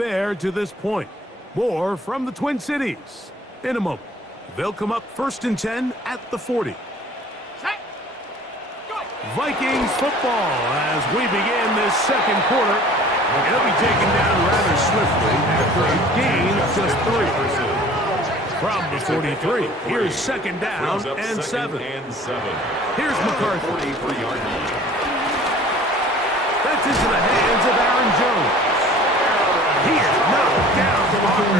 fair to this point. More from the Twin Cities in a moment. They'll come up 1st and 10 at the 40. Vikings football as we begin this second quarter. It'll be taken down rather swiftly after a gain of just 3. From the 43, here's 2nd down and 7. Here's McCarthy. That's into the hands of Aaron Jones. He is knocked down hard.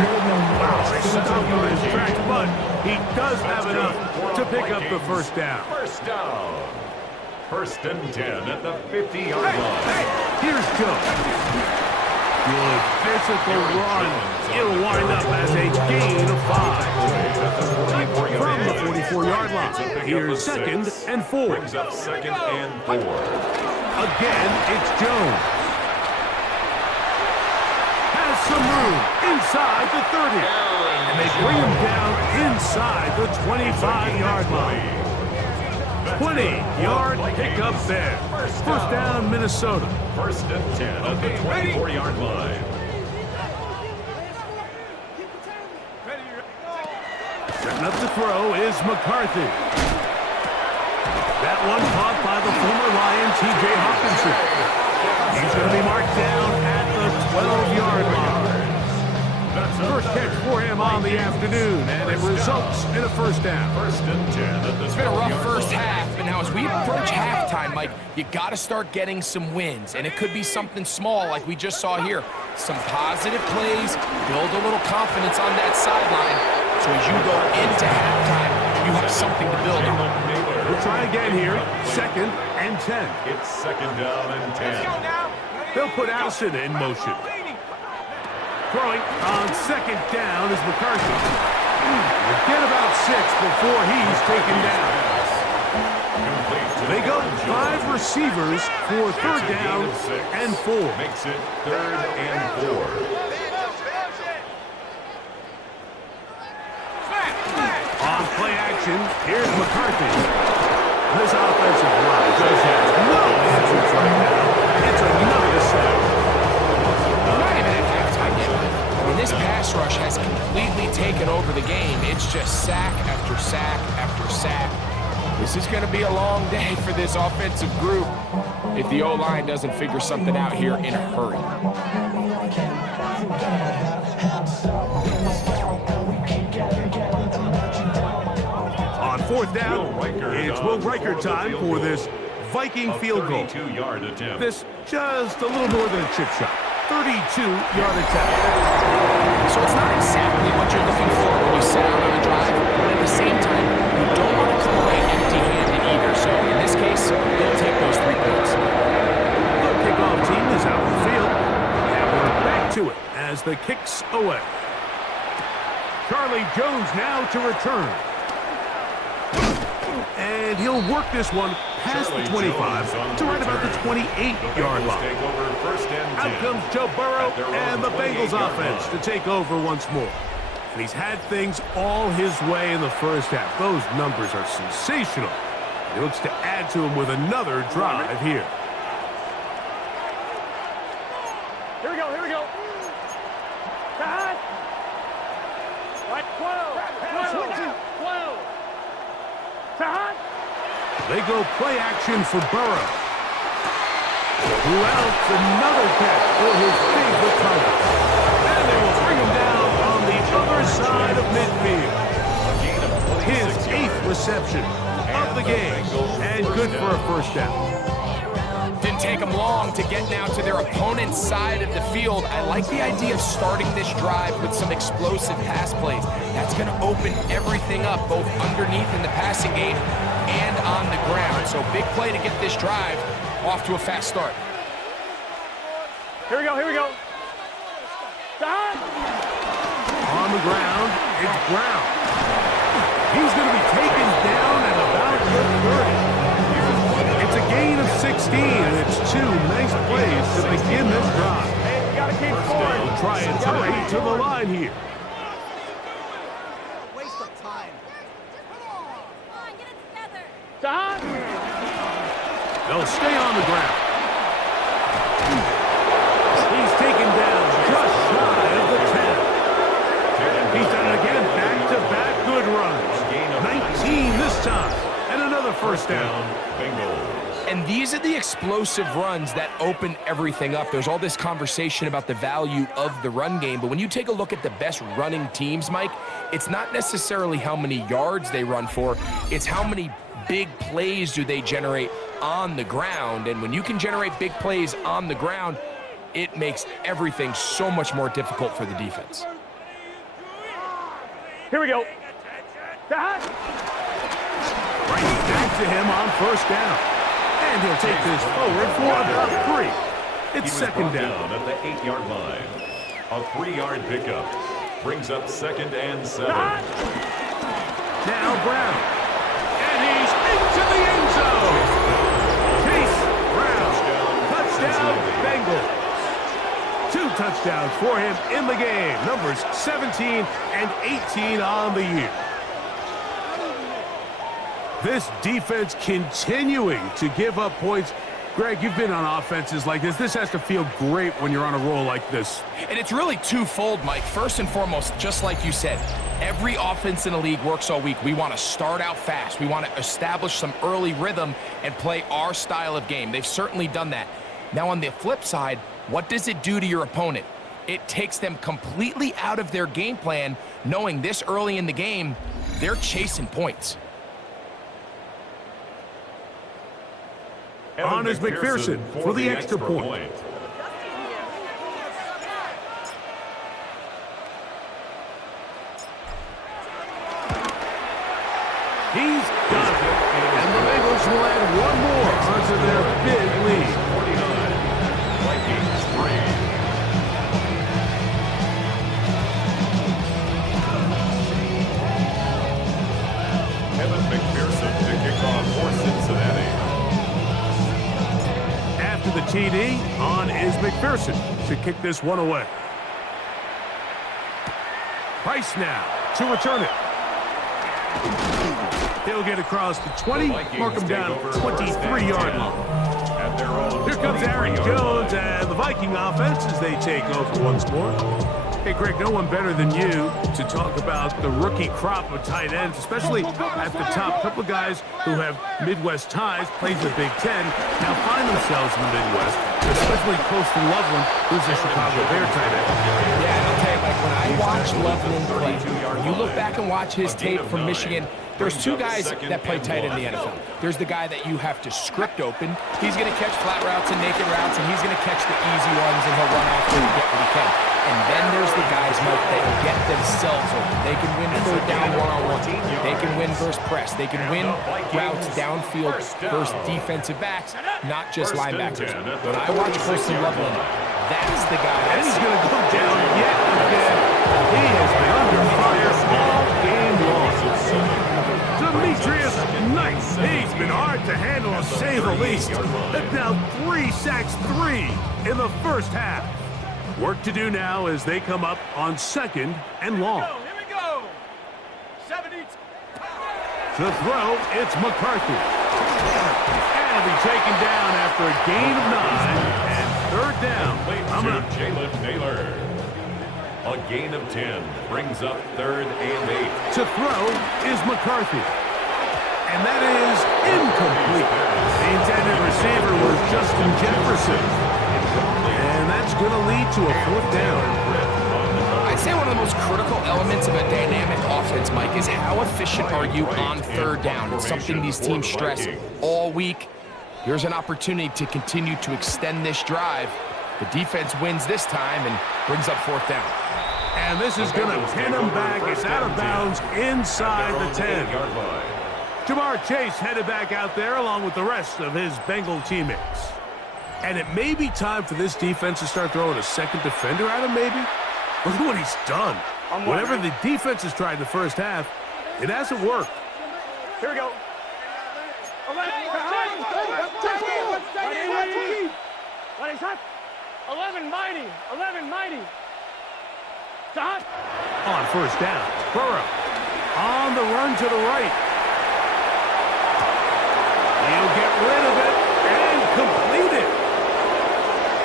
Wow, they stopped on his tracks, but he does have enough to pick up the 1st down. 1st down. 1st and 10 at the 50-yard line. Here's Jones. Good physical run. It'll wind up as a gain of 5. From the 44-yard line, here's 2nd and 4. Brings up 2nd and 4. Again, it's Jones. Has some room inside the 30. And they bring him down inside the 25-yard line. 20-yard pickup there. 1st down, Minnesota. 1st and 10 at the 24-yard line. Setting up to throw is McCarthy. That one caught by the former Lion, T.J. Hawkinson. He's going to be marked down at the 12-yard line. First catch for him on the afternoon, and it results in a 1st down. 1st and 10 at the It's been a rough first half, but now as we approach halftime, Mike, you got to start getting some wins, and it could be something small like we just saw here. Some positive plays, build a little confidence on that sideline, so as you go into halftime, you have something to build on. We'll try again here, 2nd and 10. It's 2nd down and 10. They'll put Allison in motion. Throwing on 2nd down is McCarthy. We'll get about 6 before he's taken down. They go 5 receivers for 3rd down and 4. Makes it 3rd and 4. On play action, here's McCarthy. This offensive line just has no answers right now. It's another sack. Not even at halftime yet. I mean, this pass rush has completely taken over the game. It's just sack after sack after sack. This is going to be a long day for this offensive group if the O-line doesn't figure something out here in a hurry. On 4th down, it's Will Riker time for this Viking field goal. This just a little more than a chip shot. 32-yard attempt. So it's not exactly what you're looking for when you set out on a drive, but at the same time, you don't want to come away empty-handed either. So in this case, they'll take those 3 points. The kickoff team is out on the field, and we're back to it as the kick's away. Charlie Jones now to return. And he'll work this one past the 25 to right about the 28-yard line. Out comes Joe Burrow and the Bengals offense to take over once more. And he's had things all his way in the first half. Those numbers are sensational. He looks to add to them with another drive here. Here we go, here we go. Cut. Right, 12. Cut. They go play action for Burrow. Who else another catch for his favorite target. And they will bring him down on the other side of midfield. His 8th reception of the game, and good for a 1st down. Didn't take them long to get now to their opponent's side of the field. I like the idea of starting this drive with some explosive pass plays. That's going to open everything up, both underneath in the passing game and on the ground. So big play to get this drive off to a fast start. Here we go, here we go. Stop. On the ground, it's Brown. He's going to be taken down at about the 30. It's a gain of 16, and it's 2 nice plays to begin this drive. Hey, you got to keep scoring. They'll try and hurry to the line here. Waste of time. Come on, get it together. Stop. They'll stay on the ground. He's taken down just shy first down. Bengals. And these are the explosive runs that open everything up. There's all this conversation about the value of the run game, but when you take a look at the best running teams, Mike, it's not necessarily how many yards they run for, it's how many big plays do they generate on the ground. And when you can generate big plays on the ground, it makes everything so much more difficult for the defense. Here we go. Right back to him on first down. And he'll take this forward for about 3. It's second down. At the 8-yard line. A 3-yard pickup brings up 2nd and 7. Now Brown. And he's into the end zone. Chase Brown. Touchdown, Bengals. 2 touchdowns for him in the game. Numbers 17 and 18 on the year. This defense continuing to give up points. Greg, you've been on offenses like this. This has to feel great when you're on a roll like this. And it's really twofold, Mike. First and foremost, just like you said, every offense in the league works all week. We want to start out fast. We want to establish some early rhythm and play our style of game. They've certainly done that. Now, on the flip side, what does it do to your opponent? It takes them completely out of their game plan, knowing this early in the game, they're chasing points. On is McPherson for the extra point. He's got it. And the Bengals will add one more onto their big lead. 49. Vikings 3. Evan McPherson to kick off for Cincinnati. After the TD, on is McPherson to kick this one away. Price now to return it. He'll get across the 20, mark him down 23-yard line. Here comes Aaron Jones and the Viking offense as they take over once more. Hey, Greg, no one better than you to talk about the rookie crop of tight ends, especially at the top. A couple of guys who have Midwest ties, played the Big Ten, now find themselves in the Midwest, especially Coastal Loveland, who's a Chicago Bear tight end. Yeah, and I'll tell you, Mike, when I watch Loveland play, you look back and watch his tape from Michigan, there's 2 guys that play tight in the NFL. There's the guy that you have to script open. He's going to catch flat routes and naked routes, and he's going to catch the easy ones, and he'll run after and get what he can. And then there's the guys, Mike, that get themselves open. They can win third down one-on-one. They can win versus press. They can win routes downfield versus defensive backs, not just linebackers. When I watch Coastal Loveland, that's the guy. And he's going to go down yet again. He has been under fire all game long. Demetrius Knight, he's been hard to handle, to say the least. That's now 3 sacks, 3 in the first half. Work to do now as they come up on 2nd and long. Here we go. 70. To throw, it's McCarthy. And he'll be taken down after a gain of 9 and third down. Coming up, Jalen Naylor. A gain of 10 brings up 3rd and 8. To throw is McCarthy. And that is incomplete. The intended receiver was Justin Jefferson. And that's going to lead to a 4th down. I'd say one of the most critical elements of a dynamic offense, Mike, is how efficient are you on 3rd down? It's something these teams stress all week. Here's an opportunity to continue to extend this drive. The defense wins this time and brings up 4th down. And this is going to pin him back. It's out of bounds inside the 10. Jamar Chase headed back out there along with the rest of his Bengal teammates. And it may be time for this defense to start throwing a second defender at him, maybe. Look at what he's done. Whatever the defense has tried the first half, it hasn't worked. Here we go. 11 mighty. 11 mighty. Stop. On first down, Burrow on the run to the right. He'll get rid of it and complete it.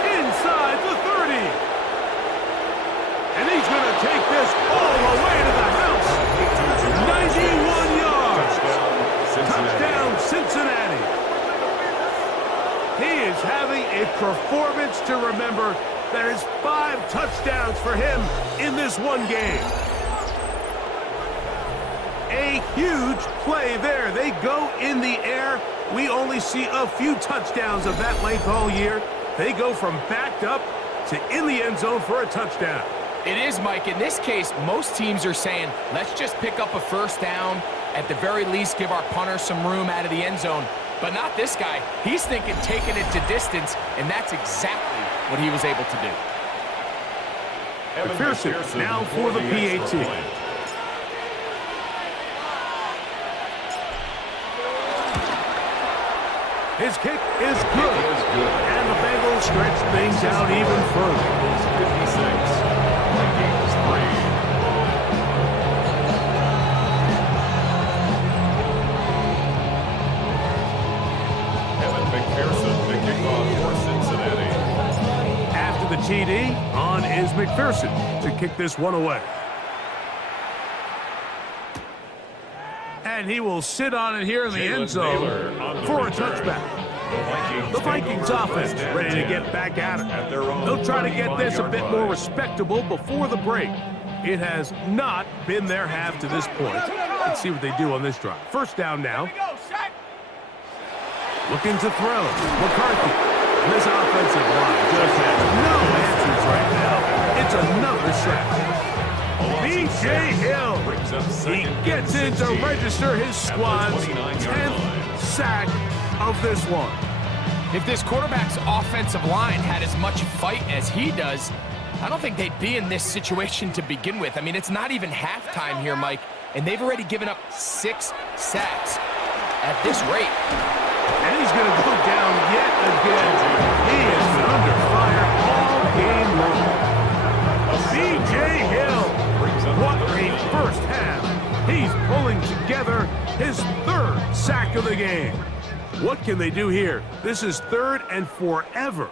Inside the 30. And he's going to take this all the way to the house. 91 yards. Touchdown, Cincinnati. is having a performance to remember. There's 5 touchdowns for him in this one game. A huge play there. They go in the air. We only see a few touchdowns of that length all year. They go from backed up to in the end zone for a touchdown. It is, Mike. In this case, most teams are saying, let's just pick up a first down. At the very least, give our punter some room out of the end zone. But not this guy. He's thinking taking it to distance, and that's exactly what he was able to do. McPherson now for the PAT. His kick is good. And the Bengals stretch things out even further. 56. Vikings 3. McPherson, the kickoff for Cincinnati. After the TD, on is McPherson to kick this one away. And he will sit on it here in the end zone for a touchback. The Vikings offense ready to get back at it. They'll try to get this a bit more respectable before the break. It has not been their half to this point. Let's see what they do on this drive. First down now. Looking to throw. McCarthy. This offensive line just has no answers right now. It's another sack. B.J. Hill. He gets in to register his squad's 10th sack of this one. If this quarterback's offensive line had as much fight as he does, I don't think they'd be in this situation to begin with. I mean, it's not even halftime here, Mike, and they've already given up 6 sacks at this rate. And he's going to go down yet again. He has been under fire all game long. B.J. Hill, what a first half. He's pulling together his 3rd sack of the game. What can they do here? This is 3rd and forever.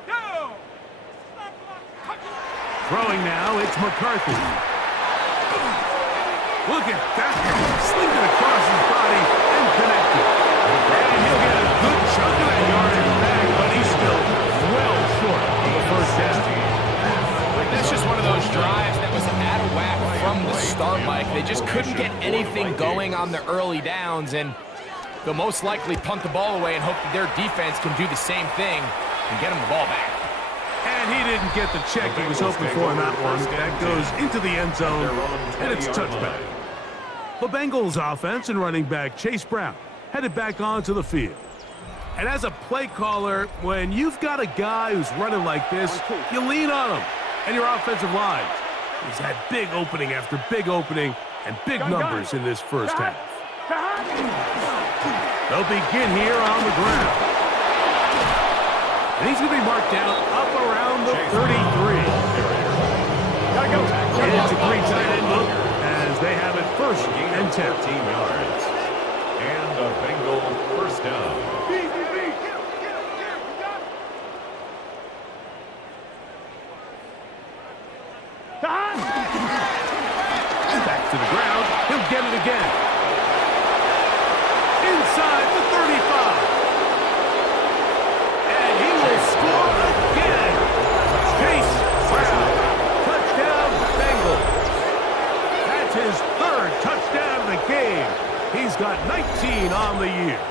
Throwing now, it's McCarthy. Look at that. Slinging it across his body and connected. And he'll get a good chunk of that yardage back, but he's still well short of the first down. That's just one of those drives that was out of whack from the start, Mike. They just couldn't get anything going on the early downs, and they'll most likely punt the ball away and hope that their defense can do the same thing and get them the ball back. And he didn't get the check he was hoping for in that one. That goes into the end zone, and it's a touchback. The Bengals offense and running back Chase Brown headed back onto the field. And as a play caller, when you've got a guy who's running like this, you lean on him. And your offensive line has had big opening after big opening and big numbers in this first half. They'll begin here on the ground. And he's going to be marked down up around the 33. It's a great tight end look as they have it 1st and 10. 14 yards. And a Bengal first down. Back to the ground. He'll get it again. Inside the 35. And he will score again. Chase Brown. Touchdown, Bengals. That's his 3rd touchdown of the game. He's got 19 on the year.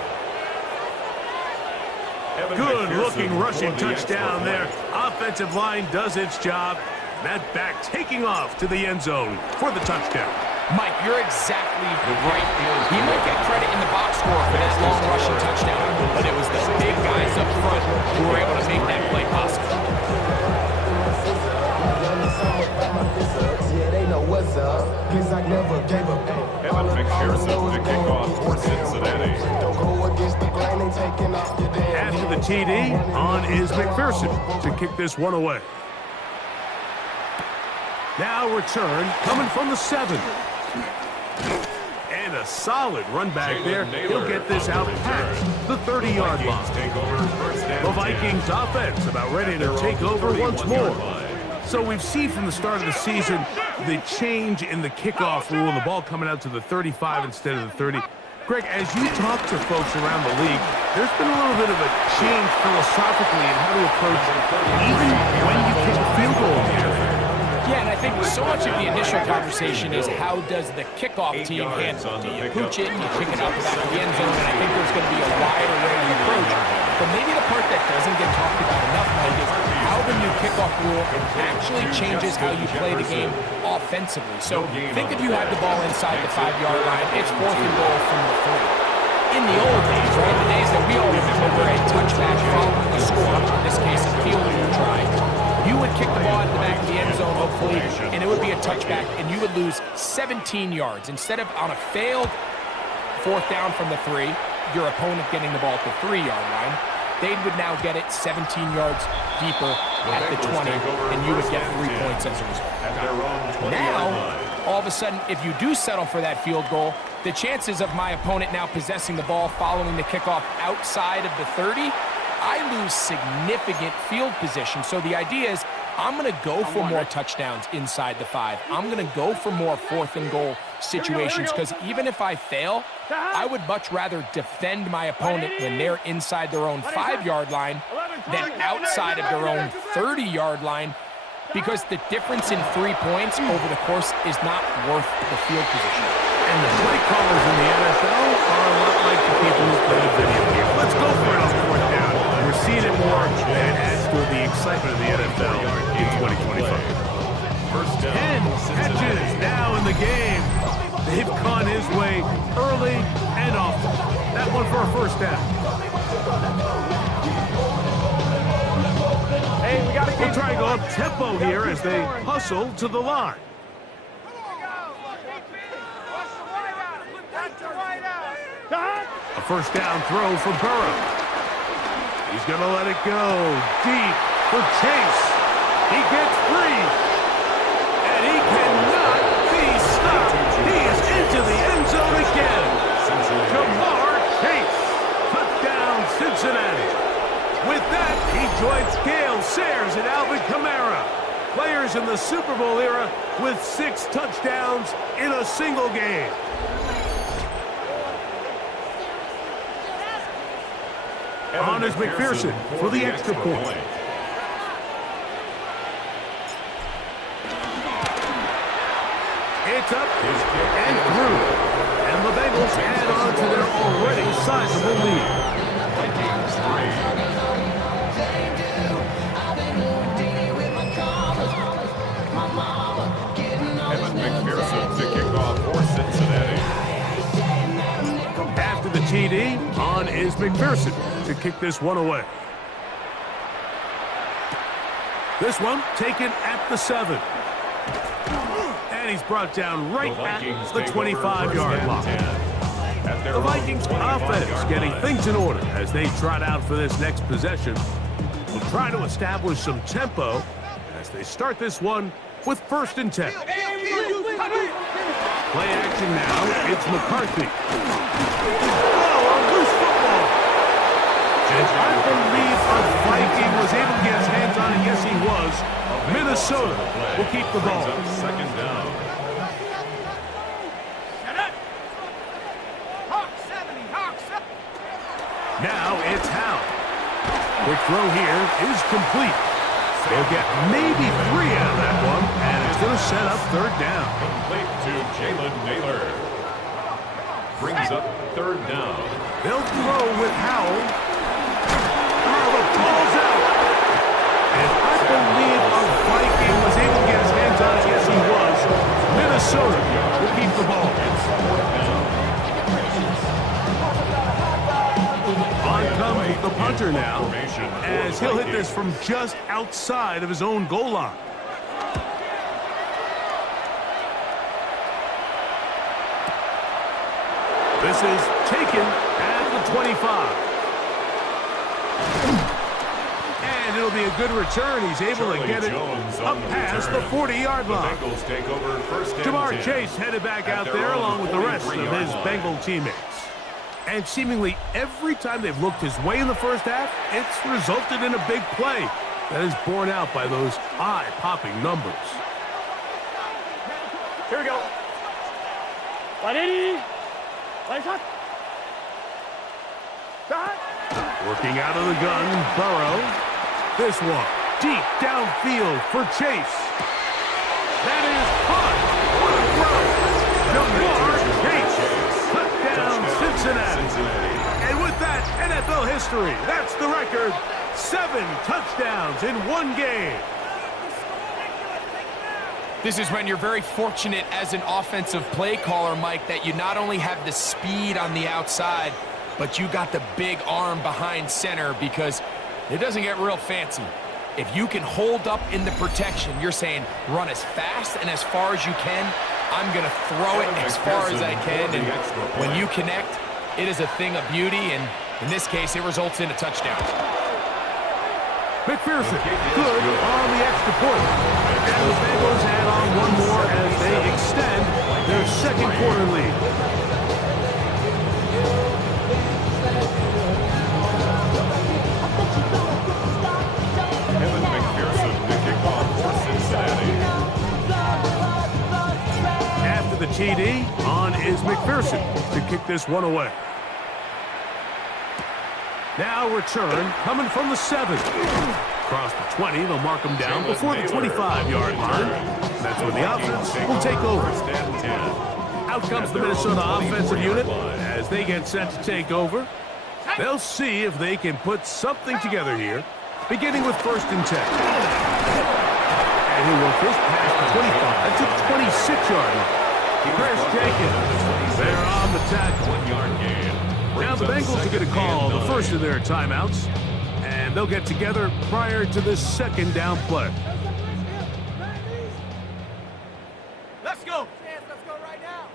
Good-looking rushing touchdown there. Offensive line does its job. That back taking off to the end zone for the touchdown. Mike, you're exactly right. He might get credit in the box score for that long rushing touchdown, but it was the big guys up front who were able to make that play possible. Evan McPherson to kick off for Cincinnati. After the TD, on is McPherson to kick this one away. Now return coming from the 7. And a solid run back there. He'll get this out past the 30-yard line. The Vikings offense about ready to take over once more. So we've seen from the start of the season the change in the kickoff rule, the ball coming out to the 35 instead of the 30. Greg, as you talk to folks around the league, there's been a little bit of a change philosophically in how to approach even when you kick a field goal in the NFL. Yeah, and I think so much of the initial conversation is how does the kickoff team handle it? Do you pooch it? Do you kick it out the back of the end zone? And I think there's going to be a wide array of approach. But maybe the part that doesn't get talked about enough, Mike, is how the new kickoff rule actually changes how you play the game offensively. So think if you had the ball inside the 5-yard line, it's 4th and goal from the 3. In the old days, right, the days that we all remember, a touchback following the score, in this case a field goal try, you would kick the ball at the back of the end zone, hopefully, and it would be a touchback, and you would lose 17 yards. Instead of on a failed 4th down from the 3, your opponent getting the ball at the 3-yard line, they would now get it 17 yards deeper at the 20, and you would get 3 points as a result. Now, all of a sudden, if you do settle for that field goal, the chances of my opponent now possessing the ball following the kickoff outside of the 30, I lose significant field position. So the idea is I'm going to go for more touchdowns inside the 5. I'm going to go for more 4th and goal situations because even if I fail, I would much rather defend my opponent when they're inside their own 5-yard line than outside of their own 30-yard line, because the difference in 3 points over the course is not worth the field position. And the play callers in the NFL are a lot like the people who play the video game. Let's go for it on 4th down. We're seeing it more, and it adds to the excitement of the NFL in 2025. 10 catches now in the game. They've gone his way early and often. That one for a 1st down. Hey, we got to We'll try and go up tempo here as they hustle to the line. A 1st down throw for Burrow. He's going to let it go deep for Chase. He gets free. And he cannot be stopped. He is into the end zone again. Jamar Chase. Touchdown, Cincinnati. With that, he joins Gale Sayers and Alvin Kamara, players in the Super Bowl era with 6 touchdowns in a single game. On is McPherson for the extra point. It's up and through. And the Bengals add on to their already sizable lead. Vikings 3. McPherson to kick off for Cincinnati. After the TD, on is McPherson to kick this one away. This one taken at the 7. And he's brought down right at the 25-yard line. The Vikings offense getting things in order as they trot out for this next possession. Will try to establish some tempo as they start this one with 1st and 10. Play action now. It's McCarthy. Oh, a loose football. And I believe a Viking was able to get his hands on it. Yes, he was. Minnesota will keep the ball. 2nd down. Now it's Howe. Quick throw here is complete. They'll get maybe 3 out of that one, and it's going to set up 3rd down. Complete to Jalen Naylor. Brings up 3rd down. They'll throw with Howell. Oh, the ball's out. And I believe a Viking was able to get his hands on it. Yes, he was. Minnesota will keep the ball. On comes the punter now, as he'll hit this from just outside of his own goal line. This is taken at the 25. And it'll be a good return. He's able to get it up past the 40-yard line. Bengals take over 1st and Jamar 10. Chase headed back out there along with the rest of his Bengal teammates. And seemingly every time they've looked his way in the 1st half, it's resulted in a big play that is borne out by those eye-popping numbers. Here we go. 180. Lights up. Working out of the gun, Burrow. This one, deep downfield for Chase. That is caught. What a throw. Jamar Chase. Touchdown, Cincinnati. And with that, NFL history, that's the record. 7 touchdowns in one game. This is when you're very fortunate as an offensive play caller, Mike, that you not only have the speed on the outside, but you got the big arm behind center, because it doesn't get real fancy. If you can hold up in the protection, you're saying run as fast and as far as you can. I'm going to throw it as far as I can. And when you connect, it is a thing of beauty. And in this case, it results in a touchdown. McPherson, good on the extra point. And the Bengals add on one more as they extend their second quarter lead. McPherson to kick off for Cincinnati. After the TD, on is McPherson to kick this one away. Now return coming from the 7. Across the 20, they'll mark them down before the 25-yard line. That's when the offense will take over. Out comes the Minnesota offensive unit as they get set to take over. They'll see if they can put something together here, beginning with 1st and 10. And he will first pass the 25 to 26-yard line. Chris Jenkins, they're on the tackle. 1-yard gain. Now the Bengals are going to call the first of their timeouts, and they'll get together prior to this 2nd down play. Let's go. Chance, let's go right now.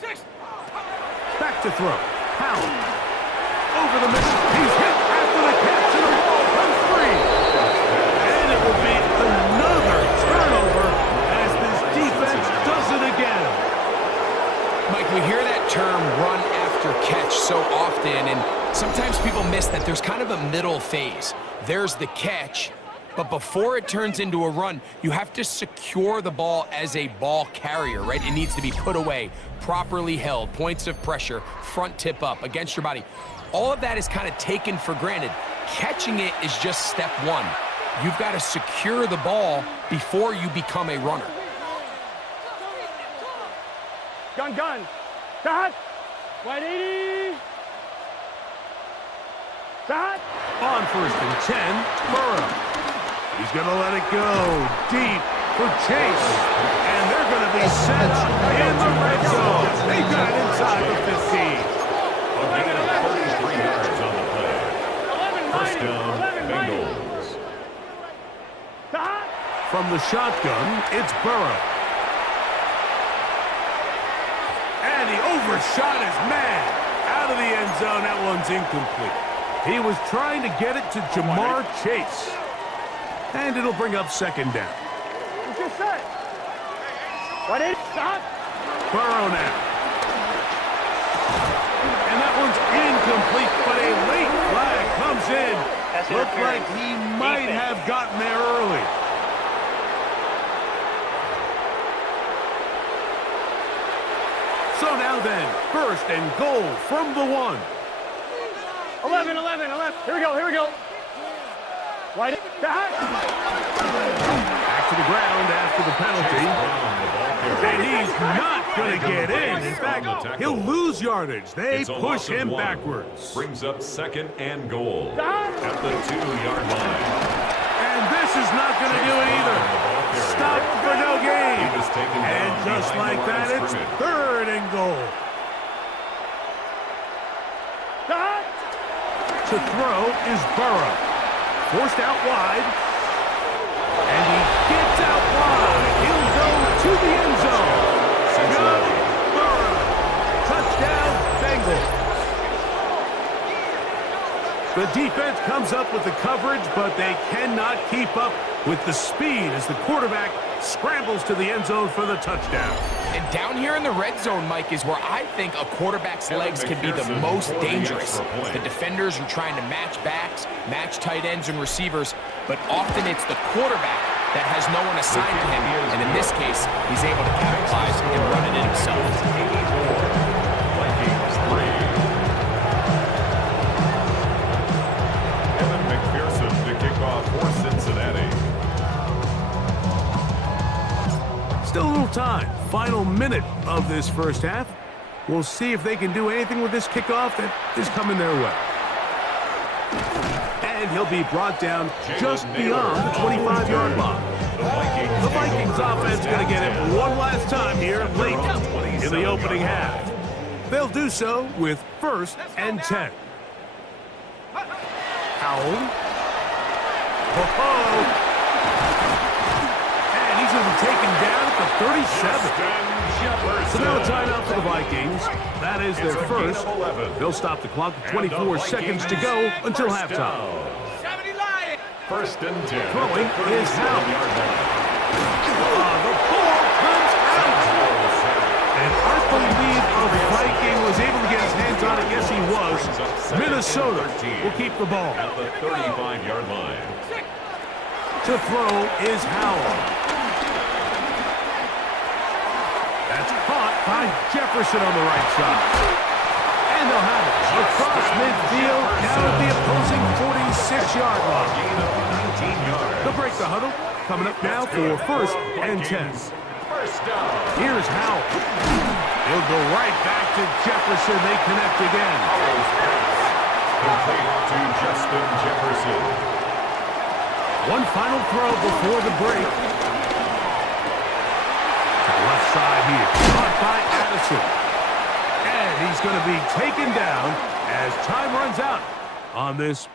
6. Back to throw. Powell. Over the middle. He's hit after the catch, and the ball comes free. And it will be another turnover as this defense does it again. Mike, we hear that term run after catch so often, and sometimes people miss that there's kind of a middle phase. There's the catch, but before it turns into a run, you have to secure the ball as a ball carrier, right? It needs to be put away, properly held, points of pressure, front tip up against your body. All of that is kind of taken for granted. Catching it is just step 1. You've got to secure the ball before you become a runner. Gun. Dot. 180. Dot. On 1st and 10, Burrow. He's going to let it go deep for Chase. And they're going to be set up in the red zone. They got it inside the 15. A gain of 33 yards on the play. 1st down, Bengals. Dot. From the shotgun, it's Burrow. And he overshot his man. Out of the end zone, that one's incomplete. He was trying to get it to Jamar Chase. And it'll bring up 2nd down. What's your set? 180. Stop. Burrow now. And that one's incomplete, but a late flag comes in. Looked like he might have gotten there early. So now then, 1st and goal from the 1. 11. Here we go. Right. Back to the ground after the penalty. And he's not going to get in. In fact, he'll lose yardage. They push him backwards. Brings up 2nd and goal at the 2-yard line. And this is not going to do it either. Stop for no gain. And just like that, it's 3rd and goal. To throw is Burrow. Forced out wide. And he gets out wide. He'll go to the end zone. Joe Burrow. Touchdown, Bengals. The defense comes up with the coverage, but they cannot keep up with the speed as the quarterback scrambles to the end zone for the touchdown. And down here in the red zone, Mike, is where I think a quarterback's legs can be the most dangerous. The defenders are trying to match backs, match tight ends and receivers, but often it's the quarterback that has no one assigned to him. And in this case, he's able to capitalize and run it in himself. 84, Vikings 3. Still a little time. Final minute of this first half. We'll see if they can do anything with this kickoff that is coming their way. And he'll be brought down just beyond the 25-yard line. The Vikings offense going to get it one last time here late in the opening half. They'll do so with 1st and 10. Howell. And he's going to be taken down at the 37. So now a timeout for the Vikings. That is their first. They'll stop the clock with 24 seconds to go until halftime. 1st and 10. Throwing is Howell. The ball comes out. And I believe a Viking was able to get his hands on it. Yes, he was. Minnesota will keep the ball. At the 35-yard line. To throw is Howell. That's caught by Jefferson on the right side. And they'll have it across midfield down at the opposing 46-yard line. They'll break the huddle. Coming up now for 1st and 10. Here's Howell. He'll go right back to Jefferson. They connect again. Complete to Justin Jefferson. One final throw before the break. To the left side here. Caught by Addison. And he's going to be taken down as time runs out on this